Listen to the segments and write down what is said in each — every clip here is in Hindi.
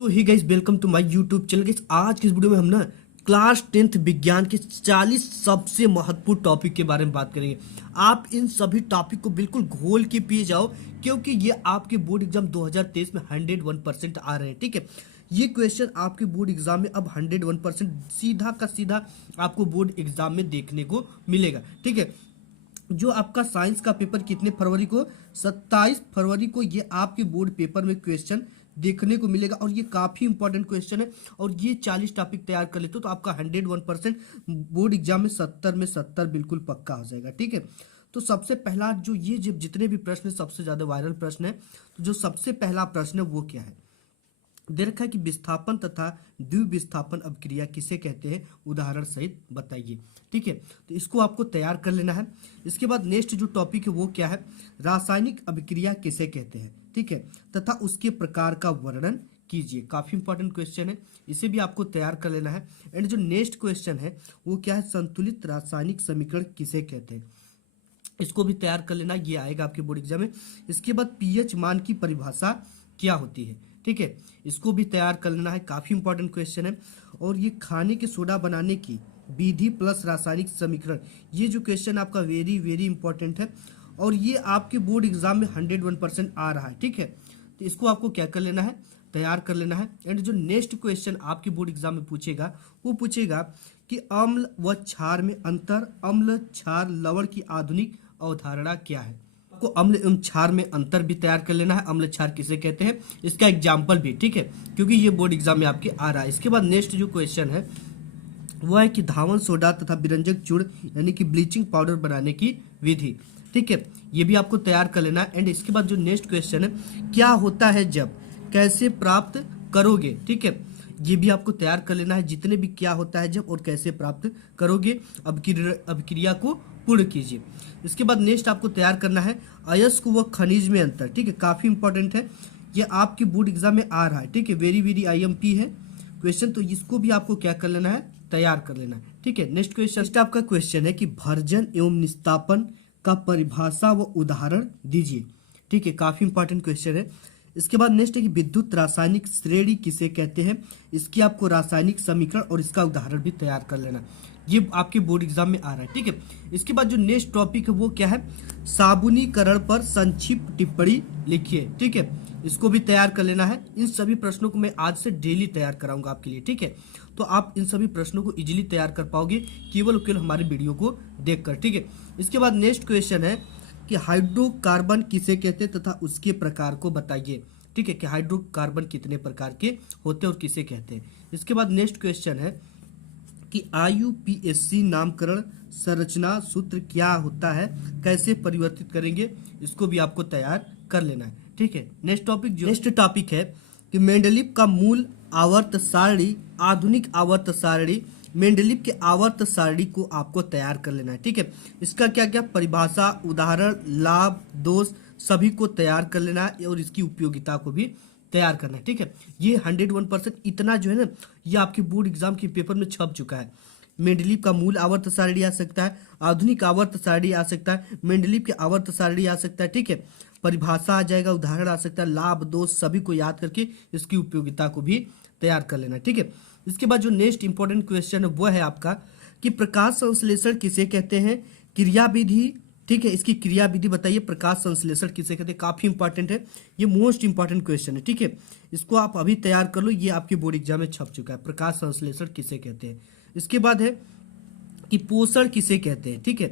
तो hi guys, welcome to my YouTube channel. Guys, आज की इस वीडियो में हम ना क्लास 10th विज्ञान के 40 सबसे महत्वपूर्ण टॉपिक के बारे में बात करेंगे। आप इन सभी टॉपिक को बिल्कुल घोल के पिए जाओ, क्योंकि ये आपके बोर्ड एग्जाम 2023 में 101% आ रहे हैं। ठीक है, ये क्वेश्चन आपके बोर्ड एग्जाम में अब 101% सीधा का सीधा आपको बोर्ड एग्जाम में देखने को मिलेगा। ठीक है, जो आपका साइंस का पेपर कितने फरवरी को, 27 फरवरी को ये आपके बोर्ड पेपर में क्वेश्चन देखने को मिलेगा। और ये काफी इंपॉर्टेंट क्वेश्चन है, और ये 40 टॉपिक तैयार कर लेते हो तो आपका 101% बोर्ड एग्जाम में 70 में 70 बिल्कुल पक्का हो जाएगा। ठीक है, तो सबसे पहला जो ये जब जितने भी प्रश्न सबसे ज्यादा वायरल प्रश्न है, तो जो सबसे पहला प्रश्न है वो क्या है, दे रखा है कि विस्थापन तथा द्विविस्थापन अभिक्रिया किसे कहते हैं, उदाहरण सहित बताइए। ठीक है, तो इसको आपको तैयार कर लेना है। इसके बाद नेक्स्ट जो टॉपिक है वो क्या है, रासायनिक अभिक्रिया किसे कहते हैं। ठीक है, तथा उसके प्रकार का वर्णन कीजिए। काफी इंपॉर्टेंट क्वेश्चन है, इसे भी आपको तैयार कर लेना है। एंड जो नेक्स्ट क्वेश्चन है वो क्या है, संतुलित रासायनिक समीकरण किसे कहते हैं, इसको भी तैयार कर लेना, ये आएगा आपके बोर्ड एग्जाम में। इसके बाद पीएच मान की परिभाषा क्या होती है। ठीक है, इसको भी तैयार कर लेना है, काफी इंपॉर्टेंट क्वेश्चन है। और ये खाने के सोडा बनाने की विधि प्लस रासायनिक समीकरण, ये जो क्वेश्चन आपका वेरी वेरी इंपॉर्टेंट है, और ये आपके बोर्ड एग्जाम में 101% आ रहा है। ठीक है, तो इसको आपको क्या कर लेना है, तैयार कर लेना है। एंड जो नेक्स्ट क्वेश्चन आपके बोर्ड एग्जाम में पूछेगा वो पूछेगा कि अम्ल व क्षार में अंतर, अम्ल क्षार लवण की आधुनिक अवधारणा क्या है। आपको अम्ल एवं क्षार में अंतर भी तैयार कर लेना है, अम्ल क्षार किसे कहते हैं, इसका एग्जाम्पल भी। ठीक है, क्योंकि ये बोर्ड एग्जाम में आपके आ रहा है। इसके बाद नेक्स्ट जो क्वेश्चन है वो है कि धावन सोडा तथा विरंजक चूर्ण यानी कि ब्लीचिंग पाउडर बनाने की विधि। ठीक है, ये भी आपको तैयार कर लेना है। एंड इसके बाद जो नेक्स्ट क्वेश्चन है, क्या होता है जब, कैसे प्राप्त करोगे। ठीक है, ये भी आपको तैयार कर लेना है, जितने भी क्या होता है जब और कैसे प्राप्त करोगे, अभिक्रिया को पूर्ण कीजिए। इसके बाद नेक्स्ट आपको तैयार करना है अयस्क व खनिज में अंतर। ठीक है, काफी इंपॉर्टेंट है, ये आपके बोर्ड एग्जाम में आ रहा है। ठीक है, वेरी वेरी आईएमपी है क्वेश्चन, तो इसको भी आपको क्या कर लेना है, तैयार कर लेना है। ठीक है, नेक्स्ट क्वेश्चन आपका क्वेश्चन है कि भर्जन एवं निस्तापन का परिभाषा व उदाहरण दीजिए। ठीक है, काफी इंपॉर्टेंट क्वेश्चन है। इसके बाद नेक्स्ट है कि विद्युत रासायनिक श्रेणी किसे कहते हैं, इसकी आपको रासायनिक समीकरण और इसका उदाहरण भी तैयार कर लेना, ये आपके बोर्ड एग्जाम में आ रहा है। ठीक है, इसके बाद जो नेक्स्ट टॉपिक है वो क्या है, साबुनीकरण पर संक्षिप्त टिप्पणी लिखिए। ठीक है, इसको भी तैयार कर लेना है। इन सभी प्रश्नों को मैं आज से डेली तैयार कराऊंगा आपके लिए। ठीक है, तो आप इन सभी प्रश्नों को इजीली तैयार कर पाओगे केवल और केवल हमारे वीडियो को देखकर। ठीक है, इसके बाद नेक्स्ट क्वेश्चन है कि हाइड्रोकार्बन किसे कहते हैं तथा उसके प्रकार को बताइए। ठीक है, कि हाइड्रोकार्बन कितने प्रकार के होते हैं और किसे कहते हैं। इसके बाद नेक्स्ट क्वेश्चन है कि IUPAC नामकरण संरचना सूत्र क्या होता है, कैसे परिवर्तित करेंगे, इसको भी आपको तैयार कर लेना है। ठीक है, नेक्स्ट टॉपिक है कि मेंडलीव का मूल आवर्त सारणी, आधुनिक आवर्त सारणी, मेंडलीव के आवर्त सारणी को आपको तैयार कर लेना है। ठीक है, इसका क्या क्या परिभाषा, उदाहरण, लाभ, दोष सभी को तैयार कर लेना है, और इसकी उपयोगिता को भी तैयार करना है। ठीक है, ये 101% इतना जो है ना, ये आपके बोर्ड एग्जाम के पेपर में छप चुका है। मेंडलीव का मूल आवर्त सारणी आ सकता है, आधुनिक आवर्त सारणी आ सकता है, मेंडलीव के आवर्त सारणी आ सकता है। ठीक है, परिभाषा आ जाएगा, उदाहरण आ सकता है, लाभ, दोष सभी को याद करके इसकी उपयोगिता को भी तैयार कर लेना। ठीक है, इसके बाद जो नेक्स्ट इंपॉर्टेंट क्वेश्चन है वो है आपका कि प्रकाश संश्लेषण किसे कहते हैं, क्रिया विधि। ठीक है, इसकी क्रिया विधि बताइए, प्रकाश संश्लेषण किसे कहते हैं, काफी इंपॉर्टेंट है, ये मोस्ट इंपॉर्टेंट क्वेश्चन है। ठीक है, इसको आप अभी तैयार कर लो, ये आपके बोर्ड एग्जाम में छप चुका है, प्रकाश संश्लेषण किसे कहते हैं। इसके बाद है कि पोषण किसे कहते हैं। ठीक है,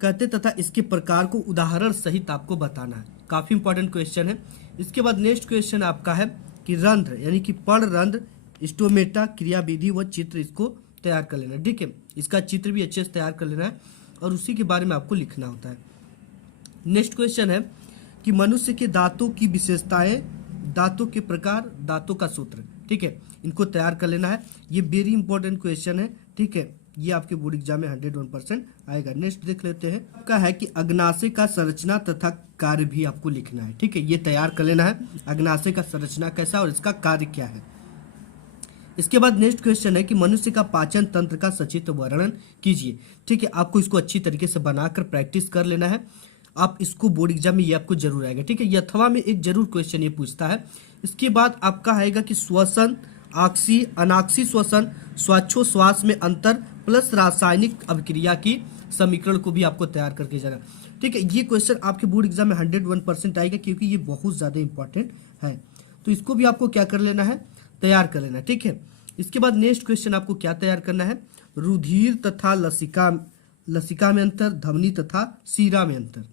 कहते तथा इसके प्रकार को उदाहरण सहित आपको बताना है, काफी इंपॉर्टेंट क्वेश्चन है। इसके बाद नेक्स्ट क्वेश्चन आपका है कि रंध्र यानी कि पर्णरंध्र, स्टोमेटा, क्रिया विधि व चित्र, इसको तैयार कर लेना। ठीक है, इसका चित्र भी अच्छे से तैयार कर लेना है, और उसी के बारे में आपको लिखना होता है। नेक्स्ट क्वेश्चन है कि मनुष्य के दांतों की विशेषताएं, दांतों के प्रकार, दांतों का सूत्र। ठीक है, इनको तैयार कर लेना है, ये वेरी इंपॉर्टेंट क्वेश्चन है। ठीक है, ये आपके बोर्ड एग्जाम में 101% आएगा। नेक्स्ट देख लेते हैं, आपका है कि अग्नाशय का संरचना तथा कार्य भी आपको लिखना है। ठीक है, ये तैयार कर लेना है, अग्नाशय का संरचना कैसा और इसका कार्य क्या है। इसके बाद नेक्स्ट क्वेश्चन है कि मनुष्य का पाचन तंत्र का सचित्र वर्णन कीजिए। ठीक है, आपको इसको अच्छी तरीके से बनाकर प्रैक्टिस कर लेना है। आप इसको बोर्ड एग्जाम में ये आपको जरूर आएगा, ठीक है। ये अथवा में एक जरूर क्वेश्चन ये पूछता है। इसके बाद आपका आएगा कि श्वसन, आक्सी अनाक्सी श्वसन, श्वासोच्छ्वास में अंतर प्लस रासायनिक अभिक्रिया की समीकरण को भी आपको तैयार करके जाना, ठीक है। ये क्वेश्चन आपके बोर्ड एग्जाम में 101% आएगा, क्योंकि ये बहुत ज़्यादा इंपॉर्टेंट है। तो इसको भी आपको क्या कर लेना है, तैयार कर लेना है, ठीक है। इसके बाद नेक्स्ट क्वेश्चन आपको क्या तैयार करना है, रुधिर तथा लसिका में अंतर, धमनी तथा सीरा में अंतर।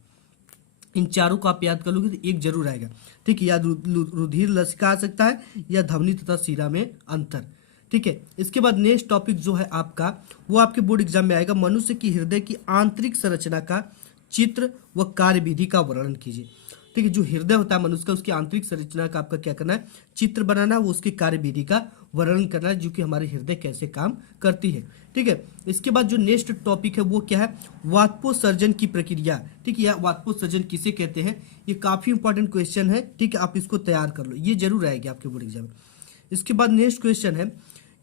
इन चारों को आप याद कर लोगे तो एक जरूर आएगा, ठीक है। या रुधिर लसिका आ सकता है या धमनी तथा सीरा में अंतर, ठीक है। इसके बाद नेक्स्ट टॉपिक जो है आपका, वो आपके बोर्ड एग्जाम में आएगा, मनुष्य की हृदय की आंतरिक संरचना का चित्र व कार्यविधि का वर्णन कीजिए, ठीक है। जो हृदय होता है मनुष्य का, उसकी आंतरिक संरचना का आपका क्या करना है, चित्र बनाना है, वो उसकी कार्यविधि का वर्णन करना है, जो कि हमारे हृदय कैसे काम करती है, ठीक है। इसके बाद जो नेक्स्ट टॉपिक है वो क्या है, वाष्पोत्सर्जन की प्रक्रिया, ठीक है। या वाष्पोत्सर्जन किसे कहते हैं, ये काफी इंपॉर्टेंट क्वेश्चन है, ठीक है। आप इसको तैयार कर लो, ये जरूर आएगी आपके बोर्ड एग्जाम में। इसके बाद नेक्स्ट क्वेश्चन है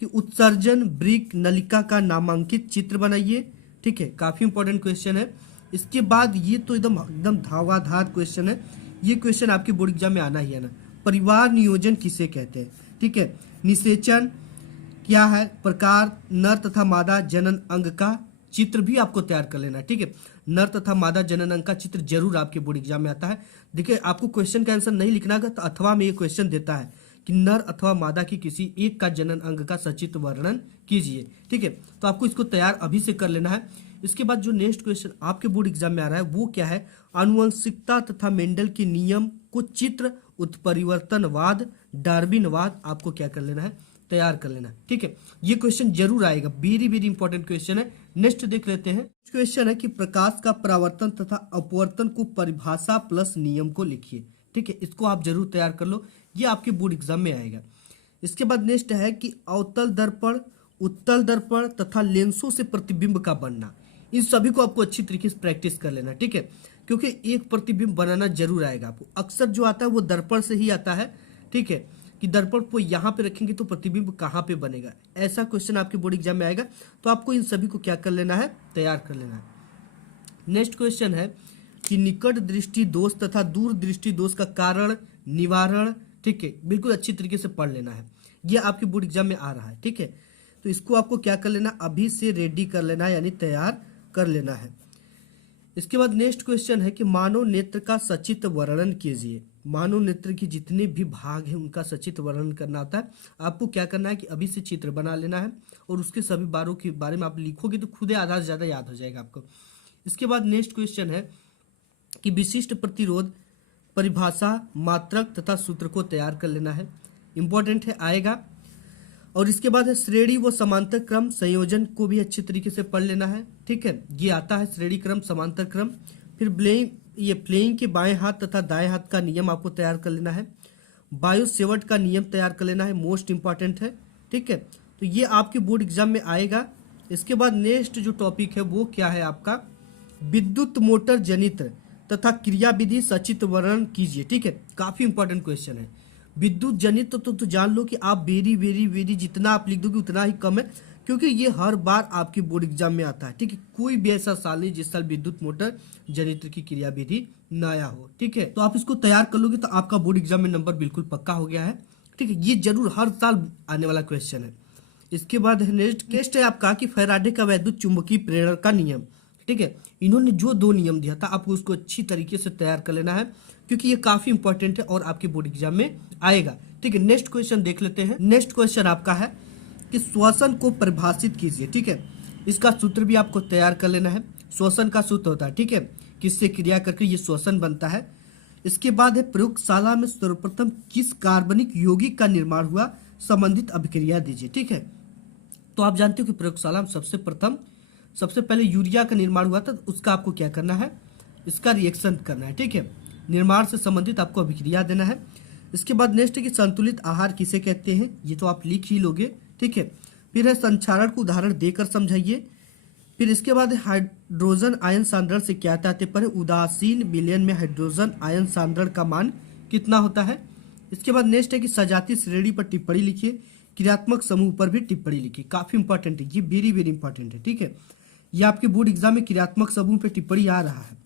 कि उत्सर्जन वृक्क नलिका का नामांकित चित्र बनाइए, ठीक है। काफी इंपॉर्टेंट क्वेश्चन है। इसके बाद ये तो एकदम एकदम धावाधार क्वेश्चन है, ये क्वेश्चन आपके बोर्ड एग्जाम में आना ही है ना, परिवार नियोजन किसे कहते हैं, ठीक है। निषेचन क्या है, प्रकार, नर तथा मादा जनन अंग का चित्र भी आपको तैयार कर लेना है, ठीक है। नर तथा मादा जनन अंग का चित्र जरूर आपके बोर्ड एग्जाम में आता है। देखिए आपको क्वेश्चन का आंसर नहीं लिखना है तो अथवा में ये क्वेश्चन देता है कि नर अथवा मादा की किसी एक का जनन अंग का सचित्र वर्णन कीजिए, ठीक है। तो आपको इसको तैयार अभी से कर लेना है। इसके बाद जो नेक्स्ट क्वेश्चन आपके बोर्ड एग्जाम में आ रहा है वो क्या है, आनुवंशिकता तथा मेंडल के नियम को चित्र उत्परिवर्तनवाद डार्विनवाद आपको क्या कर लेना है, तैयार कर लेना है, ठीक है। ये क्वेश्चन जरूर आएगा, वेरी वेरी इंपॉर्टेंट क्वेश्चन है। नेक्स्ट देख लेते हैं। क्वेश्चन है कि प्रकाश का परावर्तन तथा अपवर्तन को परिभाषा प्लस नियम को लिखिए, ठीक है। इसको आप जरूर तैयार कर लो, ये आपके बोर्ड एग्जाम में आएगा। इसके बाद नेक्स्ट है कि अवतल दर्पण, उत्तल दर्पण तथा लेंसों से प्रतिबिंब का बनना, इन सभी को आपको अच्छी तरीके से प्रैक्टिस कर लेना, ठीक है। क्योंकि एक प्रतिबिंब बनाना जरूर आएगा आपको, अक्सर जो आता है वो दर्पण से ही आता है, ठीक है। कि दर्पण को यहाँ पे रखेंगे तो प्रतिबिंब कहाँ पे बनेगा, ऐसा क्वेश्चन आपके बोर्ड एग्जाम में आएगा। तो आपको इन सभी को क्या कर लेना है, तैयार कर लेना है। नेक्स्ट क्वेश्चन है कि निकट दृष्टि दोष तथा दूर दृष्टि दोष का कारण निवारण, ठीक है। बिल्कुल अच्छी तरीके से पढ़ लेना है, ये आपके बोर्ड एग्जाम में आ रहा है, ठीक है। तो इसको आपको क्या कर लेना, अभी से रेडी कर लेना है, यानी तैयार कर लेना है। इसके बाद नेक्स्ट क्वेश्चन है कि मानव नेत्र का सचित्र वर्णन कीजिए। मानव नेत्र के जितने भी भाग हैं उनका सचित्र वर्णन करना आता है। आपको क्या करना है कि अभी से चित्र बना लेना है और उसके सभी बारों के बारे में आप लिखोगे तो खुद आधा से ज्यादा याद हो जाएगा आपको। इसके बाद नेक्स्ट क्वेश्चन है कि विशिष्ट प्रतिरोध परिभाषा मात्रक तथा सूत्र को तैयार कर लेना है, इंपॉर्टेंट है, आएगा। और इसके बाद है श्रेणी व समांतर क्रम संयोजन को भी अच्छी तरीके से पढ़ लेना है, ठीक है। ये आता है श्रेणी क्रम समांतर क्रम। फिर प्लेइंग के बाएं हाथ तथा दाएं हाथ का नियम आपको तैयार कर लेना है। बायो सेवर्ट का नियम तैयार कर लेना है, मोस्ट इंपॉर्टेंट है, ठीक है। तो ये आपके बोर्ड एग्जाम में आएगा। इसके बाद नेक्स्ट जो टॉपिक है वो क्या है आपका, विद्युत मोटर जनित्र तथा क्रियाविधि सचित्र वर्णन कीजिए, ठीक है। काफी इंपॉर्टेंट क्वेश्चन है। विद्युत जनित तो जान लो कि आप वेरी वेरी वेरी जितना आप लिख दोगे उतना ही कम है, क्योंकि ये हर बार आपके बोर्ड एग्जाम में आता है, ठीक है। कोई भी ऐसा साल नहीं जिस साल विद्युत मोटर जनित्र की क्रियाविधि न आया हो, ठीक है। तो आप इसको तैयार कर लोगे तो आपका बोर्ड एग्जाम में नंबर बिल्कुल पक्का हो गया है, ठीक है। ये जरूर हर साल आने वाला क्वेश्चन है। इसके बाद नेक्स्ट है आपका कि फैराडे का वैद्युत चुंबकीय प्रेरण का नियम, ठीक है। इन्होंने जो 2 नियम दिया था आपको उसको अच्छी तरीके से तैयार कर लेना है, क्योंकि ये काफी इंपॉर्टेंट है और आपके बोर्ड एग्जाम में आएगा, ठीक है। नेक्स्ट क्वेश्चन देख लेते हैं। नेक्स्ट क्वेश्चन आपका है कि श्वसन को परिभाषित कीजिए, ठीक है। इसका सूत्र भी आपको तैयार कर लेना है। श्वसन का सूत्र होता है, ठीक है, किससे क्रिया करके ये श्वसन बनता है। इसके बाद है प्रयोगशाला में सर्वप्रथम किस कार्बनिक यौगिक का निर्माण हुआ, संबंधित अभिक्रिया दीजिए, ठीक है। तो आप जानते हो कि प्रयोगशाला में सबसे पहले यूरिया का निर्माण हुआ था, उसका आपको क्या करना है, इसका रिएक्शन करना है, ठीक है। निर्माण से संबंधित आपको अभिक्रिया देना है। इसके बाद नेक्स्ट है कि संतुलित आहार किसे कहते हैं, ये तो आप लिख ही लोगे, ठीक है। फिर है संक्षारण को उदाहरण देकर समझाइए। फिर इसके बाद हाइड्रोजन आयन सांद्रण से क्या तात्पर्य, उदासीन विलयन में हाइड्रोजन आयन सांद्रण का मान कितना होता है। इसके बाद नेक्स्ट है कि सजातीय श्रेणी पर टिप्पणी लिखिए, क्रियात्मक समूह पर भी टिप्पणी लिखिए। काफी इंपॉर्टेंट है, ये वेरी वेरी इंपॉर्टेंट है, ठीक है। ये आपके बोर्ड एग्जाम में क्रियात्मक समूह पे टिप्पणी आ रहा है।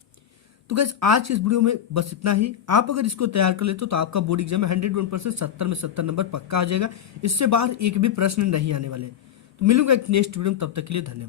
तो गाइस आज की इस वीडियो में बस इतना ही। आप अगर इसको तैयार कर लेते हो तो आपका बोर्ड एग्जाम में 101% 70 में 70 नंबर पक्का आ जाएगा। इससे बाहर एक भी प्रश्न नहीं आने वाले। तो मिलूंगा एक नेक्स्ट वीडियो में, तब तक के लिए धन्यवाद।